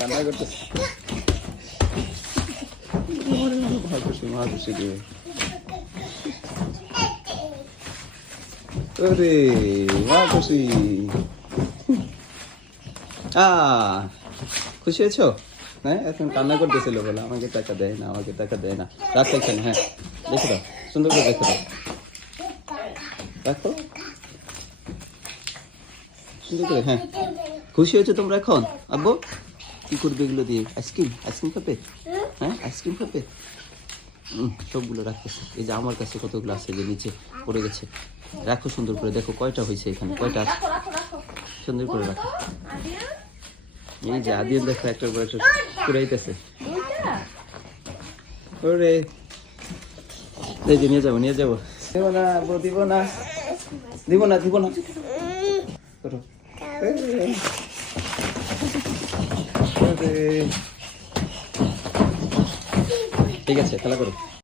কান্না করতেছে। মা খুশি দিয়ে ওরে মা খুশি। খুশি হয়েছো? হ্যাঁ, এখন কান্না করতেছিল বলে আমাকে টাকা দেয় না, আমাকে টাকা দেয় না। রাখো এখানে, হ্যাঁ দেখে দাও, সুন্দর করে দেখে দাও, রাখো সুন্দর করে। হ্যাঁ, খুশি হয়েছো তোমরা এখন? আব্বু কি করবে এগুলো দিয়ে? আইসক্রিম, আইসক্রিম খাবে? হ্যাঁ, আইসক্রিম খাবে। সবগুলো রাখতেছে। এই যে আমার কাছে কতগুলো আছে যে নিচে পড়ে গেছে। রাখো সুন্দর করে, দেখো কয়টা হয়েছে এখানে, কয়টা আছে সুন্দর করে রাখো। এই যে আদিল দেখো একটার পর একটা পুরাইতেছে। ওরে এই যে নিয়ে যাবো, নিয়ে যাবো। দিব না বউ, দিব না, দিব না, দিব না। ঠিক আছে, খেলা করো।